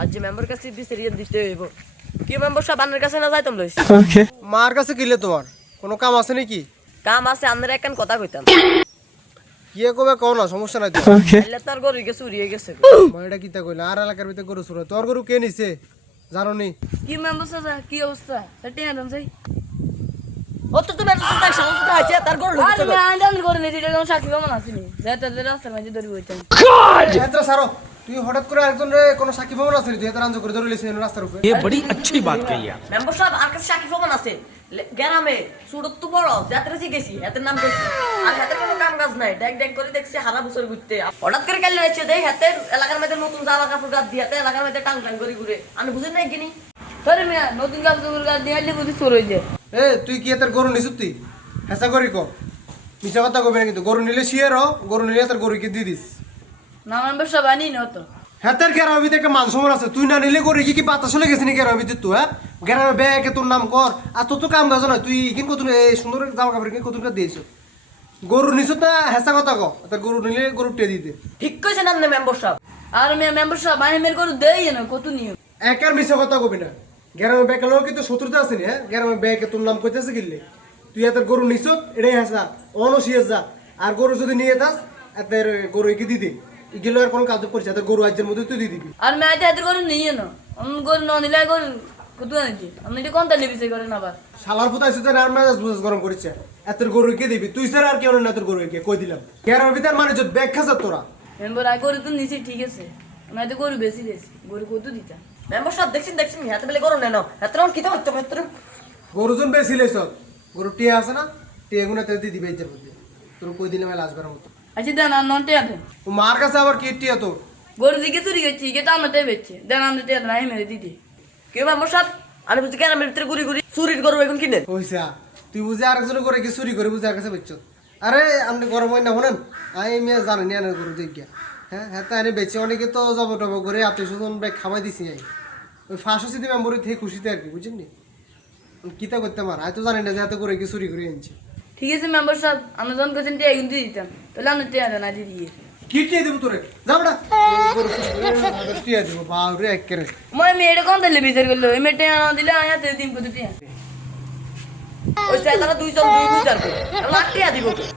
আজ যে মেম্বার কাছে দিছে রিয়েল দিতে হইব কি মেম্বার সাহেব আপনার কাছে না যাইতাম লইছি মার কাছে গেলে তোমার কোনো কাম আছে নাকি? কাম আছে আপনার একখান কথা কইতাম কি কবে কও না, সমস্যা নাই তো। তাহলে তার গরু গেছে উড়িয়ে গেছে এটা কিতা কইলা? আর এলাকার ভিতরে গরু চুরে, তোর গরু কে নিছে জানো নি? কি মেম্বার চাচা কি অবস্থা টেনে দেন যাই ও তো তুমি তার সমস্যা আছে তার গরু আর গেছে আমি আইডাল করে নি এটা কোন সাক্ষী কেমন আসেনি যেটা রাস্তার মাঝে ধরে বইতাম এত সারো, তুই হঠাৎ করে একজন রে কোনো সাক্ষী ভবন আছে নি? তুই এত রাঞ্জ করে ধরে লিছিস রাস্তার উপরে। ये बड़ी अच्छी बात कही आप। মেম্বার সাহেব আর কাছে সাকিব ফোন আছে গ্রামে সুরত তো বড় যাত্রা শিখেছি হাতের নাম কইছি আর হাতে কোনো কাম কাজ নাই ডেক ডেক করে দেখছি হারা বছর ঘুরতে হঠাৎ করে কাল হয়েছে দেখ হাতে এলাকার মধ্যে নতুন জামা কাপড় গাছ দিয়ে হাতে এলাকার মধ্যে টাং টাং করে ঘুরে আমি বুঝেন নাই কিনি সরে মিয়া নতুন কাপড় গাছ দিয়ে আইলে বুঝি চোর হয়ে যায় এ তুই কি এত গরু নিছিস তুই? হেসা করি কো, মিছা কথা কবি না কিন্তু। গরু নিলে শিয়ে রো, গরু নিলে তোর গরুকে দিয়ে দিস। না মেম্বার সব আনি না তো হাতের গ্রামের একটা মান সম্মান আছে, তুই না নিলে গরু কি বাতাস চলে গেছিস নি গ্রামের ভিতরে? তুই হ্যাঁ গ্রামের ব্যাগে তোর নাম কর, আর তোর তো কাম কাজ নয়। তুই কিন্তু তুই এই সুন্দর জামা কাপড় কিনে কত দিয়েছ? গরু নিছ না হেসা কথা কো, তোর গরু নিলে গরু টিয়ে দিতে। ঠিক কইছেন আপনি মেম্বার সাহেব আর মিয়া মেম্বার সব আনি মের করে দেই না কত নিয়ম একার মিছা কথা কবি না। গ্রামের ব্যাগে লোক কিন্তু শত্রুতা আছে নি? হ্যাঁ গ্রামের ব্যাগে তোর নাম কইতেছে কিনলে তুই এত গরু নিছ, এটাই হেসা অনসিয়ে যা। আর গরু যদি নিয়ে থাস এতের গরু একে দিদি এগুলো আর কোনো কাজ করছে, এত গরু আজের মধ্যে তুই দিয়ে দিবি। আর মেয়ে হাতের করে নিয়ে না অন্য করে ন নিলে করে কত আনছি আপনি এটা কোন তালে বিষয় করেন আবার শালার পুতা এসে আর মেজাজ বুঝাস গরম করেছে। এতের গরু কে দিবি তুই স্যার? আর কেউ না এতের গরু কে কই দিলাম গ্রামের ভিতর মানে যদি ব্যাগ খাস তোরা। মেম্বার আই করে তো নিচে ঠিক আছে আমি তো গরু বেশি দিয়েছি গরু কত দিতাম মেম্বার সাহেব দেখছেন দেখছেন হাতে বেলে গরু নেন হাতে কি তো হচ্ছে হাতে গরু জন বেশি লেছ, গরু টিয়া আছে না, টিয়া গুলো দিয়ে দিবে ইজ্জের মধ্যে। তোর কই দিলাম আসবার মতো। আচ্ছা দেন আর ননটে আদেন ও মার কাছে আবার কি টিয়া তোর? গরু দিকে চুরি করছি এটা আমারটাই বেচছে দেন আমারটা আদেন আমি মেরে দিদি কি মেম্বার সাহেব আমি বুঝি গ্রামের ভিতরে ঘুরি ঘুরি চুরির গরু এখন কিনেন কইসা তুই বুঝে আরেকজন করে কি চুরি করে বুঝে আর কাছে বেচছ? আরে আপনি গরম হয় না শোনেন, আমি মেয়ে জানি না গরু দেখিয়া। হ্যাঁ হ্যাঁ তাই বেচে অনেকে তো জব টব করে আত্মীয় স্বজন ব্যাগ খাওয়াই দিছি। ওই ফাঁসো সিদ্ধি মেম্বরি থেকে খুশিতে আর কি, বুঝছেন নি? কিতা করতে পার আমি তো জানি না যে এত করে কি চুরি করে আনছি। ঠিক আছে মেম্বার সাহেব আমরা যখন কেছেন টিয়া কিন্তু দিতাম তাহলে আমরা টিয়া দেন আজ দিয়ে কি টিয়া দেবো তোরে? যাবড়া টিয়া দেবো বাউরে একেরে। মই মেয়েটা কোন তালে বিচার করলো এই মেয়েটা না দিলে আয়া দিন কত টিয়া ওই তারা দুইজন দুই বিচার করে লাখ টাকা দিব